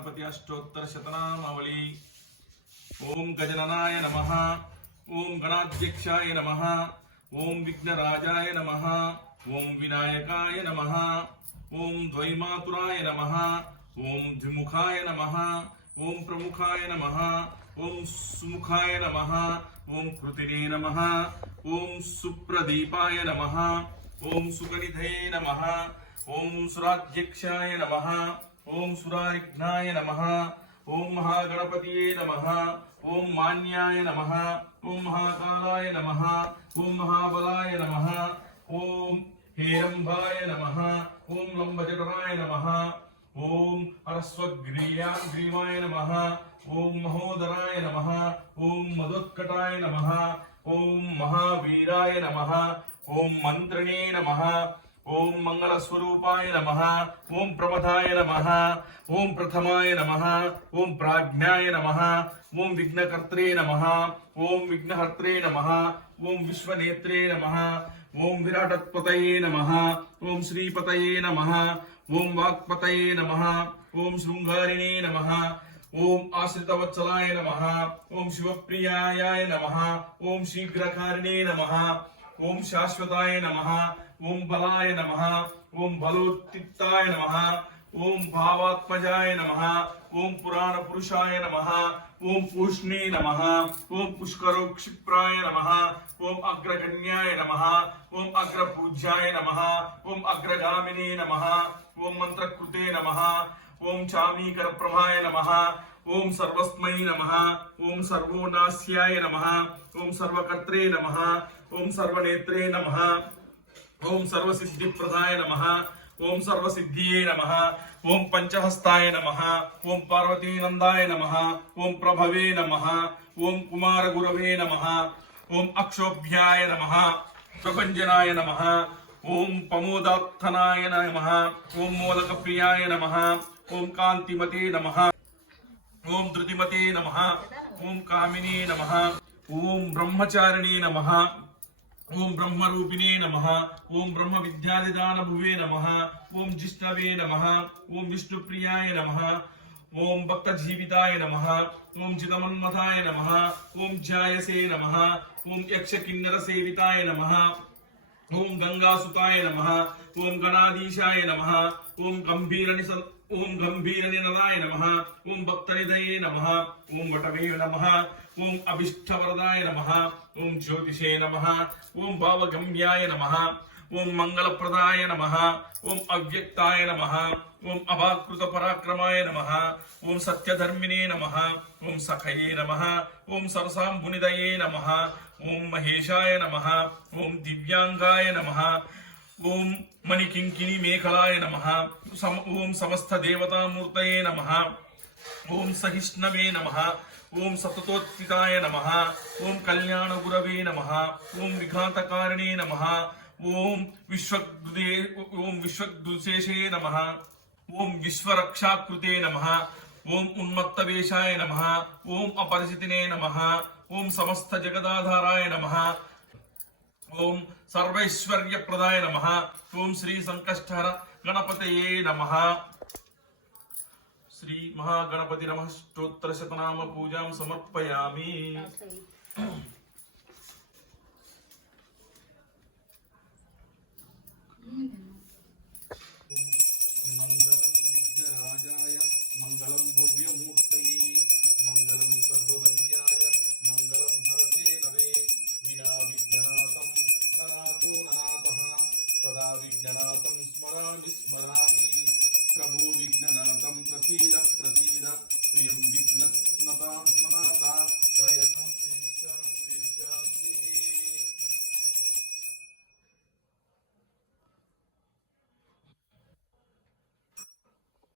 महागणपति अष्टोत्तर शतनामावली ओम गजननाय नमः ओम गणाध्यक्षाय नमः ओम विघ्नराजाय नमः ओम विनायकाय नमः ओम द्वैमातुराय नमः ओम द्विमुखाय नमः ओम प्रमुखाय नमः ओम सुमुखाय नमः ओम कृतिने नमः ओम सुप्रदीपाय नमः ओम सुगनिधये नमः ओम सुराध्यक्षाय नमः ओम सुरारिघ्नाय नमः ओम महागणपतिये नमः ओम मान्याय नमः ओम महाकालाय नमः ओम महाबलाय नमः ओम हेरंबाय नमः ओम लंबजटराय नमः ओम अरस्वग्रीयाग्रीवाय नमः ओम महोदराय नमः ओम मधुत्कटाय नमः ओम महावीराय नमः ओम मंत्रिणे नमः ओम मंगल स्वरूपाय नमः ओम प्रमथाय नमः ओम प्रथमाय नमः ओम प्राज्ञाय नमः ओम विघ्नकर्त्रे नमः ओम विघ्नहर्त्रे नमः ओम विश्वनेत्रे नमः ओम विराटत्पतये नमः ओम श्रीपतये नमः ओम वाक्पतये नमः ओम शृंगारिणे नमः ओम आश्रितवत्सलाय नमः ओम शिवप्रियाय नमः ओम शीघ्रकारिणे नमः ओम शाश्वताय नमः ओम बलाय नमः ओम बलोत्तिक्ताय नमः ओम भावात्मजाय नमः ओम पुराण पुरुषाय नमः ओम पूष्णे नमः ओम पुष्करो क्षिप्राय नमः ओम अग्रगण्याय नमः ओम अग्रपूज्याय नमः ओम अग्रगामिने नमः ओम मंत्रकृते नमः ओम चामीकर प्रभाय नमः ओम सर्वस्मै नमः ओम सर्वोनास्याय नमः ओम सर्वकर्त्रे नमः ओम सर्वनेत्रे नमः ओम सर्वसिद्धिप्रदाय नमः ओम सर्वसिद्धिये नमः ओम पंचहस्ताय नमः ओम पार्वतीनंदाय नमः ओम प्रभवे नमः ओम कुमार गुरवे नमः ओम अक्षोभ्याय नमः प्रपंजनाय नमः ओम पमोदात्थनाय नमः ओम मोदकप्रियाय नमः ओम कांतिमते नमः ओम धृतिमते नमः ओम कामिने नमः ओम ब्रह्मचारिणे नमः ओम ब्रह्मरूपिणे नमः ओम ब्रह्म विद्यादिदान भुवे नमः ओम जिष्णवे नमः ओम विष्णुप्रियाय नमः ओम भक्त जीविताय नमः ओम चिदमन्मथाय नमः ओम जायसे नमः ओम यक्ष किन्नर सेविताय नमः ओम गंगा सुताय नम, ओम गणाधीशाय नम ओं गंभीर ओं ओम गंभीर निनदाय नम, ओम हृदय नम, ओम वटवे नम, ओम अभिष्टवरदाय नम ओं ज्योतिषे नम ओं भावगम्याय नमः। ओम मंगलप्रदाय नमः ओम अव्यक्ताय नमः ओम अभाकृत पराक्रमाय नमः ओम सत्यधर्मिणे नमः ओम सखये नमः ओम सरसाम्बुनिदये नमः ओम महेशाय नमः ओम दिव्यांगाय नमः ओम मणिकिंकिणी मेखलाय नमः ओम समस्त देवतामूर्तये नमः ओम सहिष्णवे नमः ओम सततोत्थिताय नमः ओम कल्याण गुरवे नमः ओम विघातकारिणे नमः ओम विश्वदे ओम विश्वदुशेषे नमः ओम विश्वरक्षाकृते नमः ओम उन्मत्तवेशाय नमः ओम अपरिचितिने नमः ओम समस्त जगदाधाराय नमः ओम सर्वैश्वर्यप्रदाय नमः ओम श्री संकष्टहर गणपतये नमः श्री महागणपति नमः स्तोत्र शतनाम पूजां मङ्गलं विघ्नराजाय मङ्गलं भव्यमूर्तये मङ्गलं सर्ववन्द्याय मङ्गलं हरसे नवे विना विघ्ननाथं ननातो ननाथः सदा विघ्ननाथं स्मरामि स्मरामि। प्रभो विघ्ननाथं प्रसीद प्रसीद, प्रियं विघ्ननाथा प्रयतं तेषां